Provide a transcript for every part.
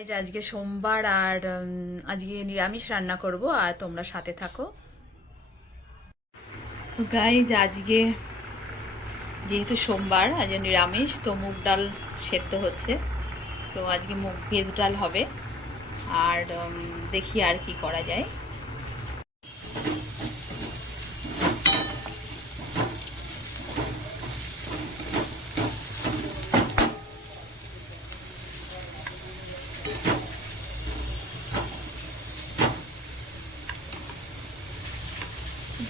এই যে আজকে সোমবার আর আজকে নিরামিষ রান্না করব আর তোমরা সাথে থাকো। তো গাইজ আজকে যেহেতু সোমবার আজ নিরামিষ, তো মুগ ডাল সেদ্ধ হচ্ছে। তো আজকে ভেজ ডাল হবে আর দেখি আর কি করা যায়।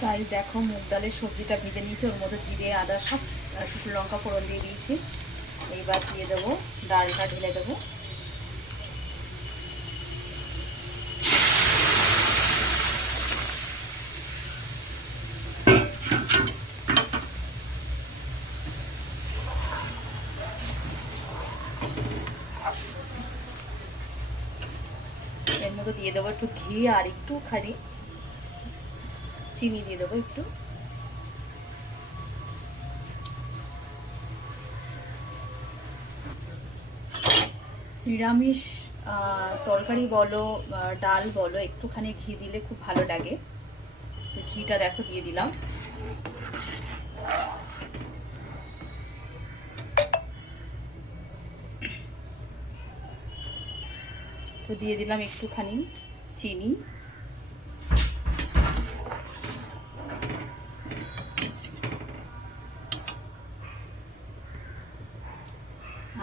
গাইজ দেখো, মুগ ডালের সবজিটা ভেজে নিয়েছি, ওর মধ্যে জিরে আদা সব শুকনো লঙ্কা ফোড়ন দিয়ে দিয়েছি। এইবার দিয়ে দেবো ডালটা, ঢেলে দেবো। এর মধ্যে দিয়ে দেবো একটু ঘি আর একটুখানি চিনি দিয়ে দেবো একটু। নিরামিষ তরকারি বলো ডাল বলো, একটুখানি ঘি দিলে খুব ভালো লাগে। ঘিটা দেখো দিয়ে দিলাম। তো দিয়ে দিলাম একটুখানি চিনি।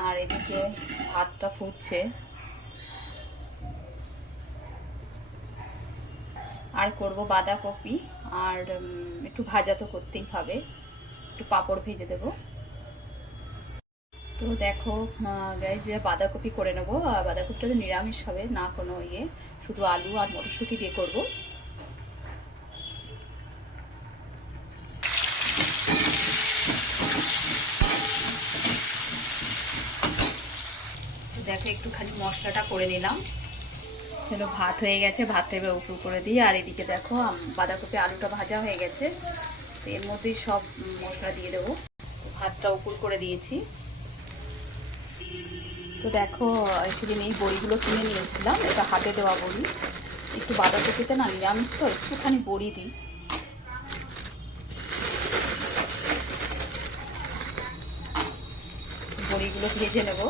আর এদিকে ভাতটা ফুটছে। আর করব বাঁধাকপি, আর একটু ভাজা তো করতেই হবে, একটু পাঁপড় ভেজে দেব। তো দেখো গাইজ, যে বাঁধাকপি করে নেবো। বাঁধাকপিটা তো নিরামিষ হবে না, কোনো শুধু আলু আর মটরশুঁটি দিয়ে করব। দেখো একটুখানি মশলাটা করে নিলাম। চলো, ভাত হয়ে গেছে, ভাতটা এবার উপর করে দিই। আর এদিকে দেখো বাঁধাকপি আলুটা ভাজা হয়ে গেছে, তো এর মধ্যেই সব মশলা দিয়ে দেবো। ভাতটা উপর করে দিয়েছি। তো দেখো, সেদিন এই বড়িগুলো কিনে নিয়েছিলাম, এটা হাতে দেওয়া বড়ি। একটু বাঁধাকপিতে না নিরামিষ তো একটুখানি বড়ি দিই। বড়িগুলো ভেজে নেব।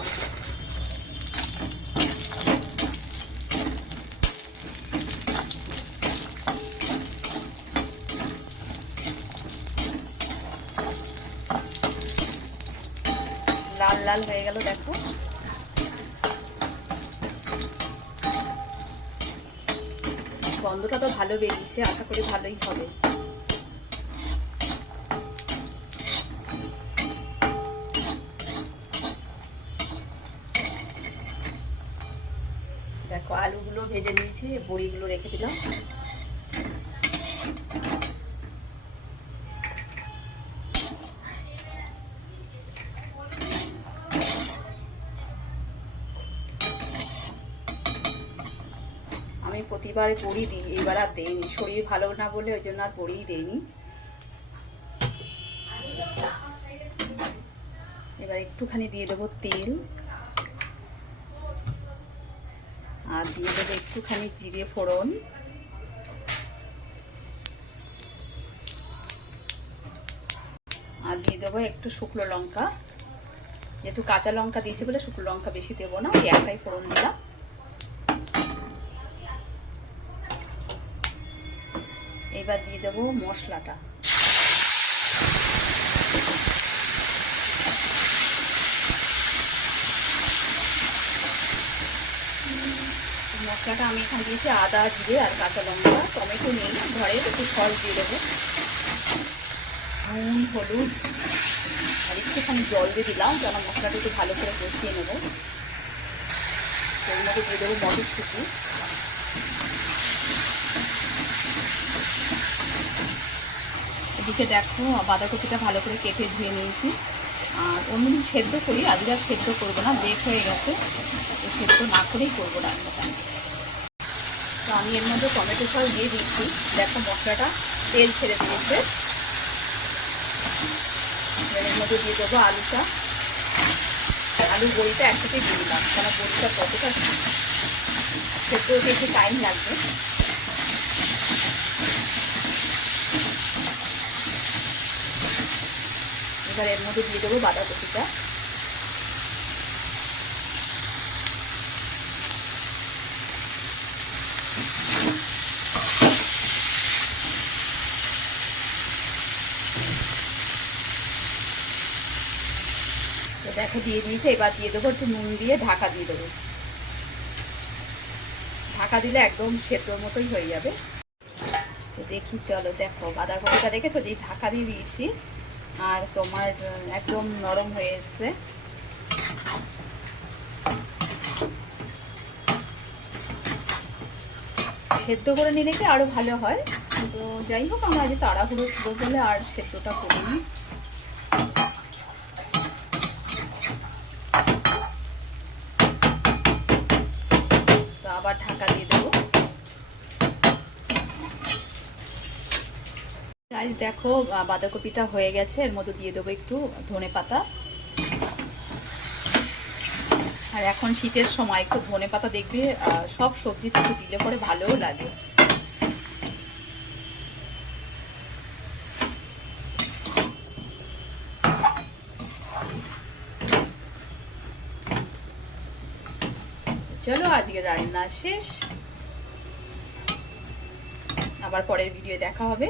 লাল লাল হয়ে গেল দেখো। গন্ধটা তো ভালো বেরিয়েছে, আশা করি ভালোই হবে। দেখো আলুগুলো ভেজে নিয়েছি, বড়িগুলো রেখে দিলাম। আমি প্রতিবার বড়ি দিই, এইবার আর দেইনি, শরীর ভালো না বলে ওই জন্য আর বড়িই দেইনি। এবার একটুখানি দিয়ে দেবো তেল, আর দিয়ে দেবো একটুখানি জিরে ফোড়ন, আর দিয়ে দেবো একটু শুকনো লঙ্কা। যেহেতু কাঁচা লঙ্কা দিয়েছি বলে শুকনো লঙ্কা বেশি দেবো না, ওই একটাই ফোড়ন দিলাম। এবার দিয়ে দেবো মশলাটা। মশলাটা আমি এখানে দিয়েছি আদা, জিরে আর কাঁচা লঙ্কা, টমেটো নেই ঘরে, একটু সস দিয়ে দেবো, নুন, হলুদ আর একটুখানি জল দিয়ে দিলাম, যেন মশলাটা একটু ভালো করে কষিয়ে নেব। এর মধ্যে দিয়ে দেবো মটরশুঁটি। এদিকে দেখো বাঁধাকপিটা ভালো করে কেটে ধুয়ে নিয়েছি। আর অন্যদিন সেদ্ধ করি, আজকে আর সেদ্ধ করবো না, লেট হয়ে গেছে, তো সেদ্ধ না করেই করবো রান্নাটা। তো আমি এর মধ্যে টমেটো সস দিয়ে দিচ্ছি। দেখো মশলাটা তেল ছেড়ে দিয়েছে। এর মধ্যে দিয়ে দেবো আলুটা, আলু বড়িটা একসাথে দিয়ে দিলাম, কারণ বড়িটা কতটা সেদ্ধ হতে একটু টাইম লাগবে। এবার এর মধ্যে দিয়ে দেবো বাঁধাকপিটা। দেখো দিয়ে দিয়েছে, এবার দিয়ে দেবো একটু নুন দিয়ে ঢাকা দিয়ে দেবো। ঢাকা দিলে একদম সেদ্ধর মতোই হয়ে যাবে। তো দেখি চলো, দেখো বাঁধাকপিটা দেখেছো যে ঢাকা দিয়ে দিয়েছি আর তোমার একদম নরম হয়ে এসছে। সেদ্ধ করে নিলে কি আরো ভালো হয়, তো যাই হোক আমরা আজ তাড়াহুড়ো ছিল বলে আর সেদ্ধটা করিনি। তো আবার ঢাকা দিয়ে দেবো। গাইস দেখো বাঁধাকপিটা হয়ে গেছে, এর মধ্যে দিয়ে দেবো একটু ধনেপাতা। আর এখন শীতের সময় একটু ধনেপাতা দেখবে সব সবজি থেকে দিলে পরে ভালোও লাগে। চলো আজকে রান্না শেষ, আবার পরের ভিডিও দেখা হবে।